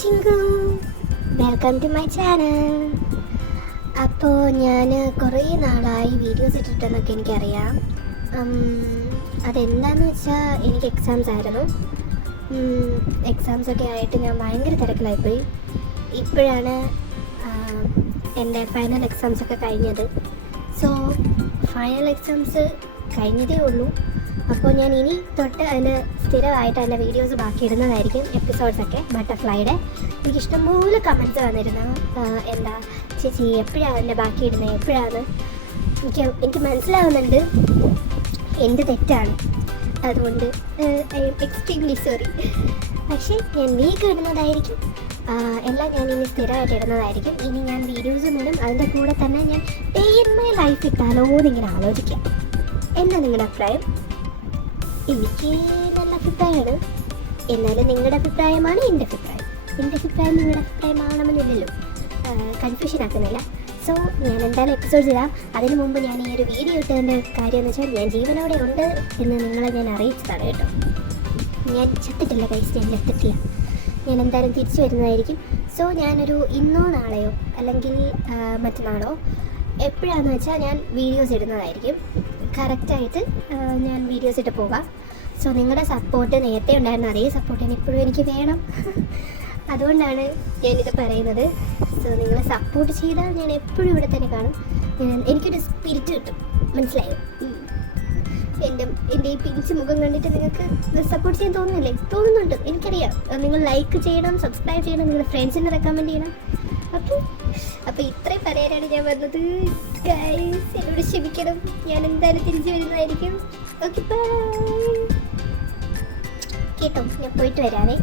Chinku, welcome to my channel. അപ്പോൾ ഞാൻ കുറേ നാളായി വീഡിയോസ് ഇട്ടിട്ടെന്നൊക്കെ എനിക്കറിയാം. അതെന്താണെന്ന് വെച്ചാൽ എനിക്ക് എക്സാംസ് ആയിരുന്നു. എക്സാംസൊക്കെ ആയിട്ട് ഞാൻ ഭയങ്കര തിരക്കിലായിപ്പോയി. ഇപ്പോഴാണ് എൻ്റെ ഫൈനൽ എക്സാംസൊക്കെ കഴിഞ്ഞത്. സോ ഫൈനൽ എക്സാംസ് കഴിഞ്ഞതേ ഉള്ളൂ. അപ്പോൾ ഞാൻ ഇനി തൊട്ട് അതിന് സ്ഥിരമായിട്ട് അതിൻ്റെ വീഡിയോസ് ബാക്കി ഇടുന്നതായിരിക്കും. എപ്പിസോഡ്സൊക്കെ ബട്ടർഫ്ലൈയുടെ എനിക്ക് ഇഷ്ടംപോലെ കമൻറ്റ്സ് വന്നിരുന്നു. എന്താ ചേച്ചി എപ്പോഴാണ് അതിൻ്റെ ബാക്കി ഇടുന്നത്, എപ്പോഴാണ്? എനിക്ക് മനസ്സിലാവുന്നുണ്ട് എൻ്റെ തെറ്റാണ്. അതുകൊണ്ട് ഐ എം എക്സ്ട്രീംലി സോറി. പക്ഷേ ഞാൻ വീക്ക് ഇടുന്നതായിരിക്കും. എല്ലാം ഞാൻ ഇനി സ്ഥിരമായിട്ട് ഇടുന്നതായിരിക്കും. ഇനി ഞാൻ വീഡിയോസും ഇടും. അതിൻ്റെ കൂടെ തന്നെ ഞാൻ ഡേ ഇൻ മൈ ലൈഫ് ഇട്ടാലോ എന്നിങ്ങനെ ആലോചിക്കാം. എന്താ നിങ്ങളുടെ അഭിപ്രായം? എനിക്ക് നല്ല അഭിപ്രായമാണ്. എന്നാലും നിങ്ങളുടെ അഭിപ്രായമാണ് എൻ്റെ അഭിപ്രായം. എൻ്റെ അഭിപ്രായം നിങ്ങളുടെ അഭിപ്രായമാണെന്നില്ലല്ലോ. കൺഫ്യൂഷൻ ആക്കുന്നില്ല. സോ ഞാൻ എന്തായാലും എപ്പിസോഡ്സ് ഇടാം. അതിന് മുമ്പ് ഞാൻ ഈ ഒരു വീഡിയോ ഇട്ടതിൻ്റെ കാര്യം എന്ന് വെച്ചാൽ ഞാൻ ജീവനോടെ ഉണ്ട് എന്ന് നിങ്ങളെ ഞാൻ അറിയിച്ചതാണ് കേട്ടോ. ഞാൻ ചത്തിട്ടില്ല കൈസ്, ഞാൻ ചത്തിട്ടില്ല. ഞാൻ എന്തായാലും തിരിച്ചു വരുന്നതായിരിക്കും. സോ ഞാനൊരു ഇന്നോ നാളെയോ അല്ലെങ്കിൽ മറ്റന്നാളോ എപ്പോഴാണെന്ന് വെച്ചാൽ ഞാൻ വീഡിയോസ് ഇടുന്നതായിരിക്കും. കറക്റ്റായിട്ട് ഞാൻ വീഡിയോസ് ഇട്ട് പോകാം. സോ നിങ്ങളുടെ സപ്പോർട്ട് നേരത്തെ ഉണ്ടായിരുന്ന അതേ സപ്പോർട്ട് ഇപ്പോഴും എനിക്ക് വേണം. അതുകൊണ്ടാണ് ഞാനിത് പറയുന്നത്. സോ നിങ്ങൾ സപ്പോർട്ട് ചെയ്താൽ ഞാൻ എപ്പോഴും ഇവിടെ തന്നെ കാണും. എനിക്കൊരു സ്പിരിറ്റ് കിട്ടും, മനസ്സിലായോ? എൻ്റെ ഈ പിരിച്ച് മുഖം കണ്ടിട്ട് നിങ്ങൾക്ക് സപ്പോർട്ട് ചെയ്യാൻ തോന്നുന്നില്ലേ? തോന്നുന്നുണ്ട്, എനിക്കറിയാം. നിങ്ങൾ ലൈക്ക് ചെയ്യണം, സബ്സ്ക്രൈബ് ചെയ്യണം, നിങ്ങളുടെ ഫ്രണ്ട്സിന് റെക്കമെൻഡ് ചെയ്യണം. ഓക്കെ, അപ്പോൾ ഇത്രയും പറയാനാണ് ഞാൻ വന്നത്. ഗൈസ് എന്നോട് ക്ഷമിക്കണം. ഞാൻ എന്തായാലും തിരിച്ചു വരുന്നതായിരിക്കും. Okay, bye. കേട്ടോ, ഞാൻ പോയിട്ട് വരാവേ.